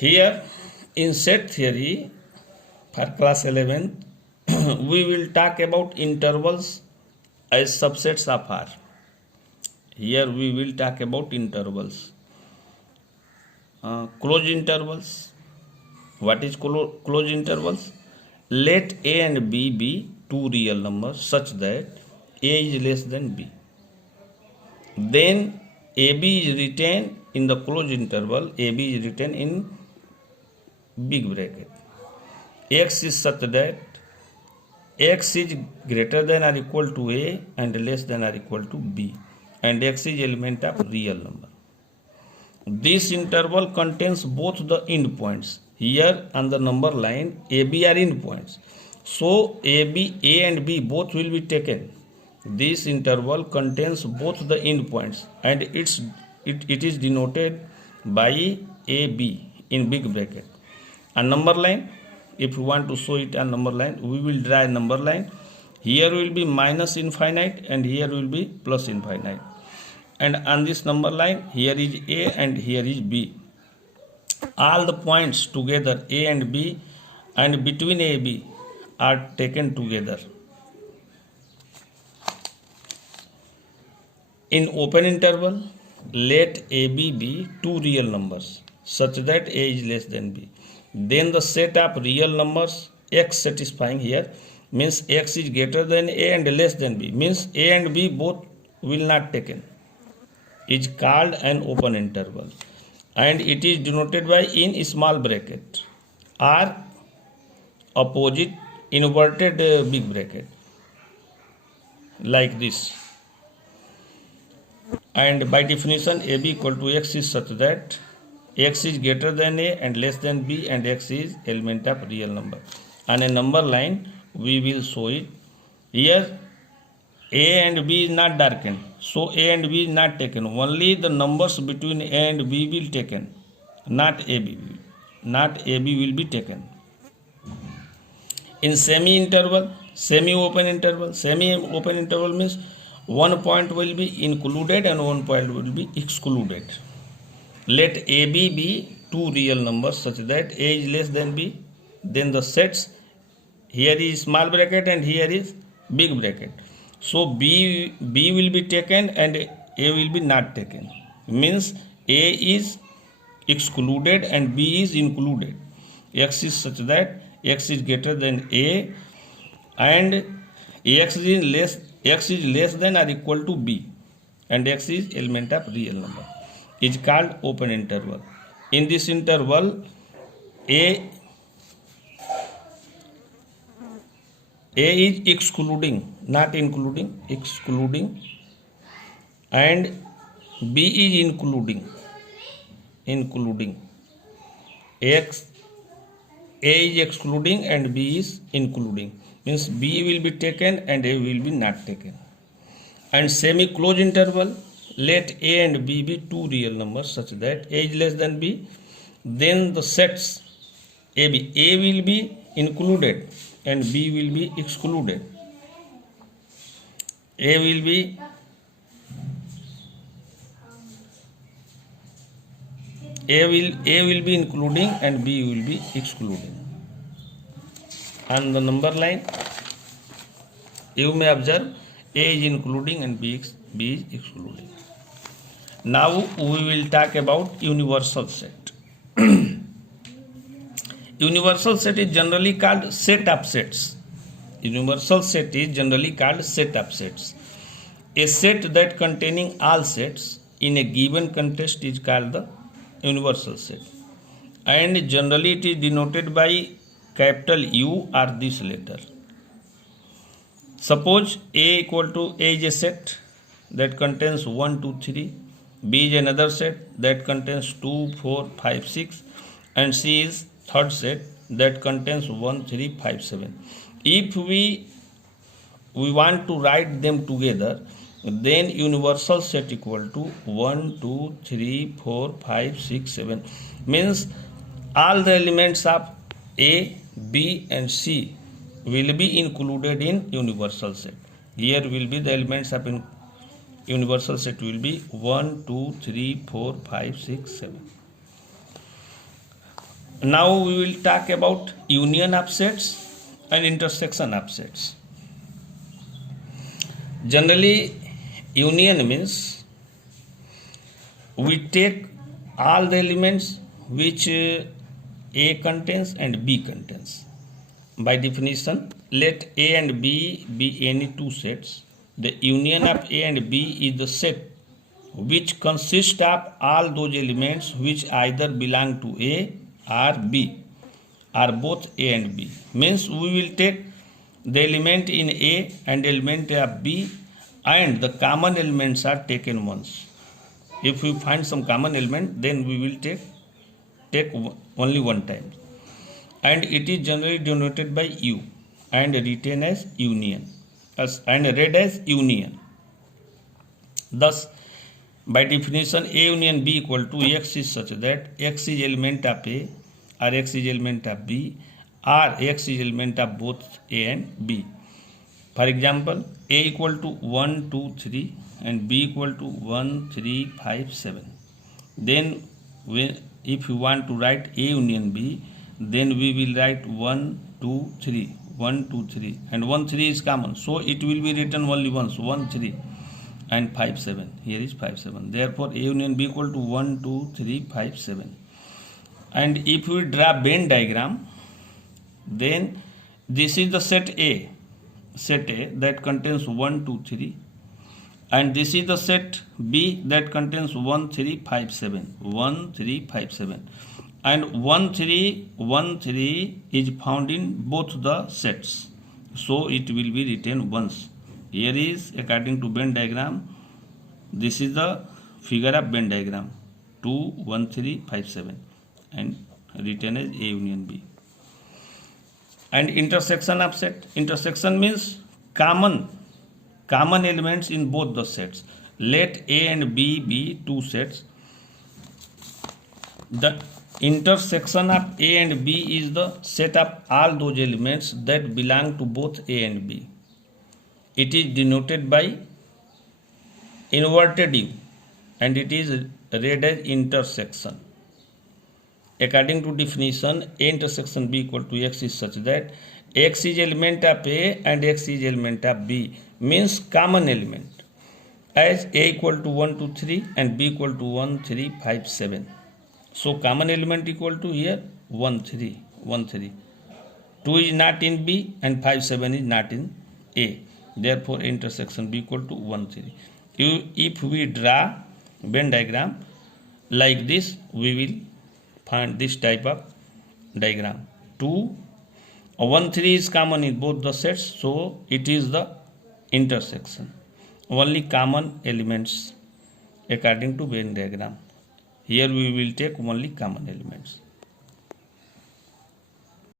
Here in set theory for class 11 we will talk about intervals as subsets of R. Here we will talk about intervals. Closed intervals. What is closed intervals? Let A and B be two real numbers such that A is less than B. Then AB is written in the closed interval, AB is written in big bracket. X is such that X is greater than or equal to A and less than or equal to B, and X is element of real number. This interval contains both the endpoints. Here on the number line, AB are endpoints. So A and B both will be taken. This interval contains both the endpoints, and it is denoted by AB in big bracket. A number line, if you want to show it a number line, we will draw a number line. Here will be minus infinite and here will be plus infinite. And on this number line, here is A and here is B. All the points together, A and B, and between A and B are taken together. In open interval, let AB be two real numbers such that A is less than B. Then the set of real numbers X satisfying here means X is greater than A and less than B, means A and B both will not taken, is called an open interval, and it is denoted by in small bracket or opposite inverted big bracket like this. And by definition, AB equal to X is such that X is greater than A and less than B, and X is element of real number. On a number line, we will show it. Here, A and B is not darkened, so A and B is not taken. Only the numbers between A and B will taken, not AB. Not AB will be taken. In semi-open interval means one point will be included and one point will be excluded. Let AB be two real numbers such that A is less than B. Then the sets, here is small bracket and here is big bracket. So B will be taken and A will be not taken. Means A is excluded and B is included. X is such that X is greater than A and X is less than or equal to B, and X is element of real number, is called open interval. In this interval, A is excluding, not including, excluding, and B is including. A is excluding and B is including. Means B will be taken and A will be not taken. And semi-closed interval, let A and B be two real numbers such that A is less than B. Then the sets AB, A will be included and B will be excluded. A will be including and B will be excluding. On the number line, you may observe A is including and B is excluding. Now we will talk about universal set. Universal set is generally called set of sets. Universal set is generally called set of sets. A set that containing all sets in a given context is called the universal set, and generally it is denoted by capital U or this letter. Suppose A equal to A is a set that contains 1, 2, 3, B is another set that contains 2, 4, 5, 6, and C is third set that contains 1, 3, 5, 7. If we want to write them together, then universal set equal to 1, 2, 3, 4, 5, 6, 7 means all the elements of A, B and C will be included in universal set. Here will be the elements of universal set will be 1, 2, 3, 4, 5, 6, 7. Now we will talk about union of sets and intersection of sets. Generally, union means we take all the elements which A contains and B contains. By definition, let A and B be any two sets. The union of A and B is the set which consists of all those elements which either belong to A or B or both A and B. Means we will take the element in A and element of B, and the common elements are taken once. If we find some common element, then we will take only one time, and it is generally denoted by U and written as union and read as union. Thus, by definition, A union B equal to X is such that X is element of A or X is element of B or X is element of both A and B. For example, A equal to 1, 2, 3 and B equal to 1, 3, 5, 7. Then if you want to write A union B, then we will write 1, 2, 3, 1, 2, 3 and 1, 3 is common. So it will be written only once, 1, 3 and 5, 7. Here is 5, 7. Therefore, A union B equal to 1, 2, 3, 5, 7. And if we draw Venn diagram, then this is the set A that contains 1, 2, 3. And this is the set B that contains 1, 3, 5, 7. 1, 3, 5, 7. And 1, 3, 1, 3 is found in both the sets. So it will be written once. Here is, according to Venn diagram, this is the figure of Venn diagram. 2, 1, 3, 5, 7. And written as A union B. And intersection of set. Intersection means common elements in both the sets. Let A and B be two sets. The intersection of A and B is the set of all those elements that belong to both A and B. It is denoted by inverted U and it is read as intersection. According to definition, A intersection B equal to X is such that X is element of A and X is element of B, means common element, as A equal to 1, 2, 3 and B equal to 1, 3, 5, 7. So common element equal to here 1, 3, 1, 3. 2 is not in B and 5, 7 is not in A. Therefore, intersection B equal to 1, 3. If we draw Venn diagram like this, we will find this type of diagram. 2, 1, 3 is common in both the sets, so it is the intersection. Only common elements according to Venn diagram. Here we will take only common elements.